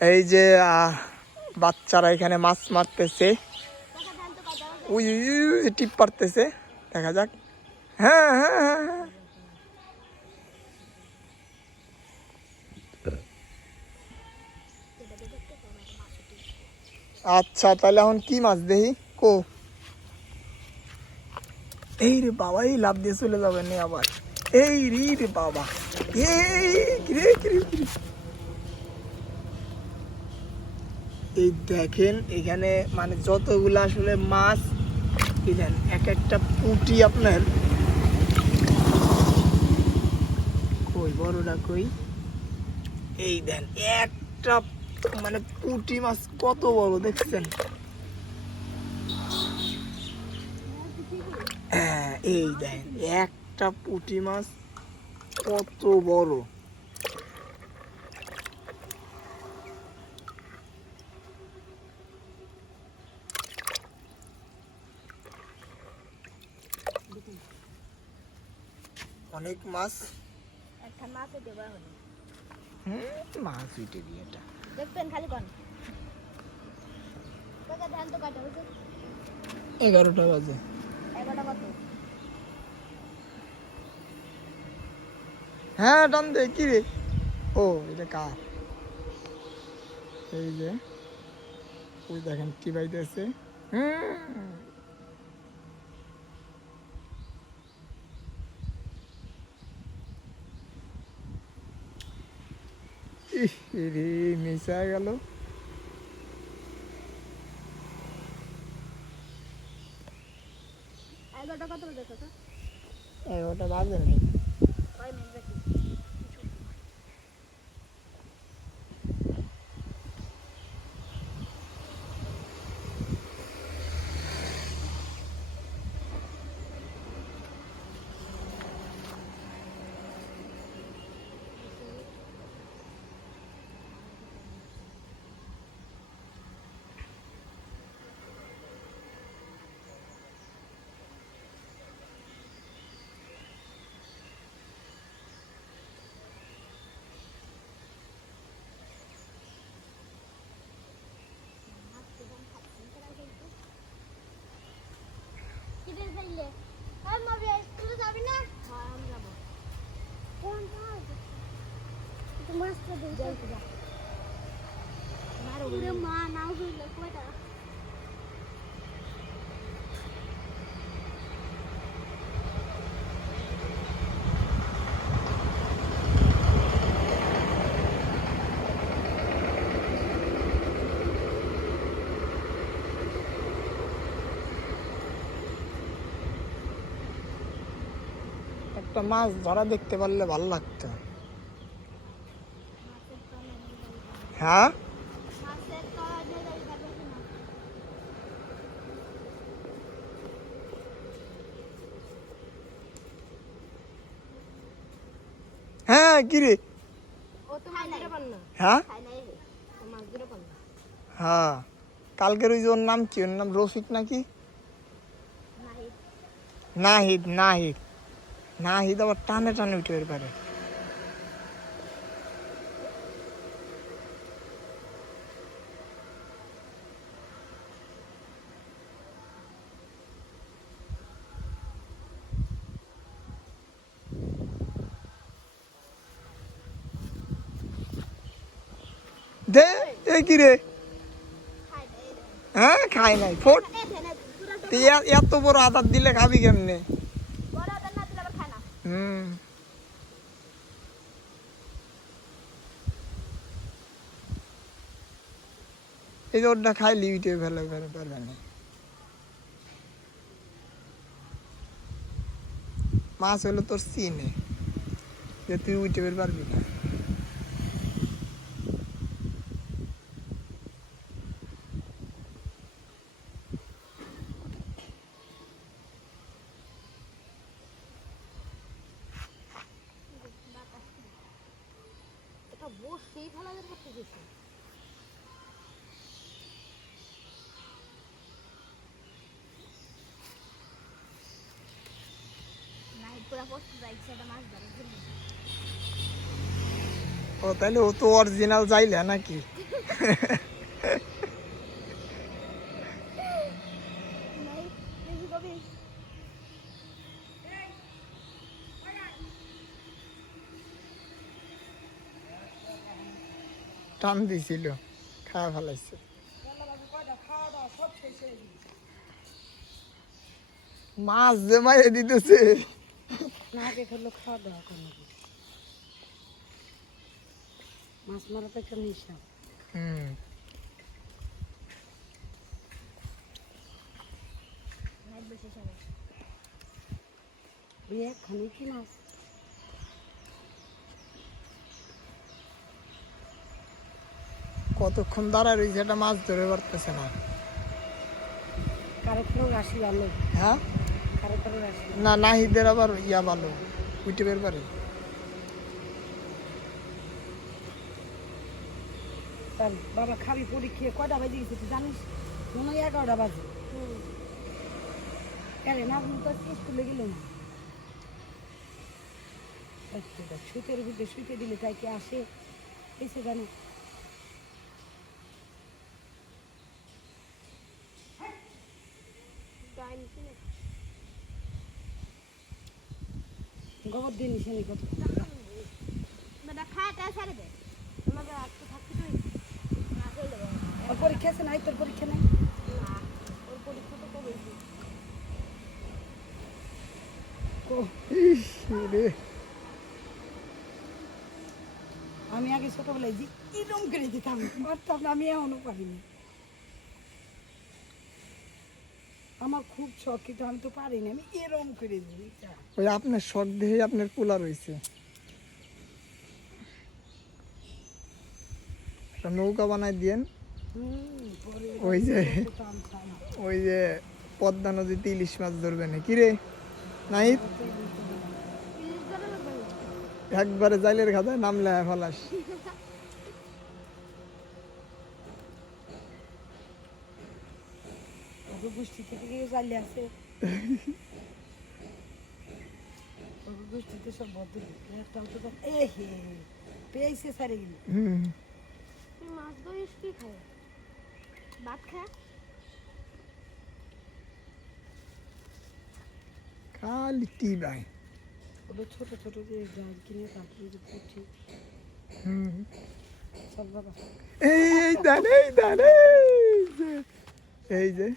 এই যে বাচ্চারা এখানে মাছ মারতেছে। উই টিপ পারতেছে। দেখা যাক। হ্যাঁ হ্যাঁ হ্যাঁ হ্যাঁ। আচ্ছা তাহলে এখন কি মাছ দেখি? কো। এই রে বাবা, এই লাভ দিয়ে চলে যাবে নে আবার। এই রে বাবা। এই কিরে কিরে এই দেখেন, এখানে মানে যতগুলো আসলে মাছ দেন, এক একটা পুটি আপনার। কই বড়টা কই? এই দেন, একটা মানে পুটি মাছ কত বড়, দেখছেন? হ্যাঁ এই দেখেন একটা পুটি মাছ কত বড়? অনেক মাছ। একটা মাছও দেওয়া হলো। হুম মাছ উঠে দিয়ে এটা। দেখবেন খালি কোন। কাকা ধান তো কাটা হয়েছে। এগারোটা বাজে। কত? হ্যাঁ টান দে কি রে? ও এটা কার? এই যে ওই দেখেন কি বাইতেছে হুম। রে মিশা গেল। এগারোটা বাজে নেই কয় মিনিট বাকি কিদের ফেললে আর মাবি তুই যাবি না হ্যাঁ আমি যাব কোন কাজ তো মাছটা দিয়ে যাই তো মারো একটা মাছ ধরা দেখতে পারলে ভালো লাগতো। হ্যাঁ? হ্যাঁ কি রে? হ্যাঁ? হ্যাঁ। কালকের ওই ওর নাম কি? ওর নাম রফিক নাকি? নাই নাহিদ নাহিদ। নাহিদ আবার টানে টানে উঠে পারে দে, এ কি রে? হ্যাঁ খাই নাই, ফোট। এত বড় আদার দিলে খাবি কেমনে? হুম। এই যে ওটা খাই লিমিটে ফেলে ফেলে পারবে না। মাছ হলো তোর সিনে, যে তুই উঠে পারবি না। এটা সেই বের করতে গেছে ও তাহলে ও তো অরিজিনাল যাইলে নাকি? টান দিছিল খাওয়া ফেলাইছে। মাছ যে মাইরে দিতেছে। মাছ মারা একটা নেশা। হুম। ওই একখানে কি মাছ? কতক্ষণ দাঁড়ায় রয়েছে এটা মাছ ধরে পারতেছে না। হ্যাঁ? না নাহিদের আবার ইয়া ভালো বের পারে বাবা খাবি পরি খেয়ে কয়টা বাজে গেছে তুই জানিস? মনে হয় এগারোটা বাজে। কেন না তো স্কুলে গেল না। সুতের ভিতরে শুইতে দিলে তাই কি আসে? এসে জানে ডাইনি কিনে গোবর দিয়ে নিশে নি কত মানে ওর পরীক্ষা আছে নাই? তোর পরীক্ষা নাই? আমি আগে ছোটবেলায় যে কিরম করে দিতাম আমি এখনও পারিনি। আমার খুব শখ কিন্তু আমি তো পারিনি। আমি এরম করে দিই ওই আপনার শখ দেখে আপনার পোলা রয়েছে। নৌকা বানাই দিয়েন। ওই যে। ওই যে পদ্মা নদীতে ইলিশ মাছ ধরবে না কিরে? নাই একবারে জাইলের খাতায় নামলে ফলাস। ওকে গোষ্ঠী থেকে কেউ চালিয়ে আছে ওকে গোষ্ঠীতে সব বদ্ধ একটা তো তো- এ হে পেয়েছে সারে গেল। মাছ কি খায়? ভাত খা। খালি টি ভাই ওদের ছোট ছোট যে কিনে তারপরে যে পুঁটি হুম। সব এই দেন এই যে।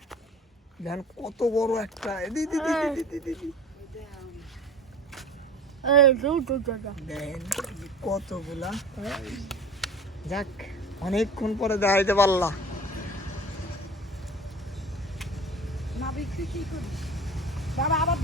দেন কত বড় একটা। দি দি দি দি দি দি দি। এই দুটো দাদা দেন এই যে কতগুলা। যাক অনেকক্ষণ পরে দেখাইতে পারলা। না বিক্রি কি করিস? বাবা আবার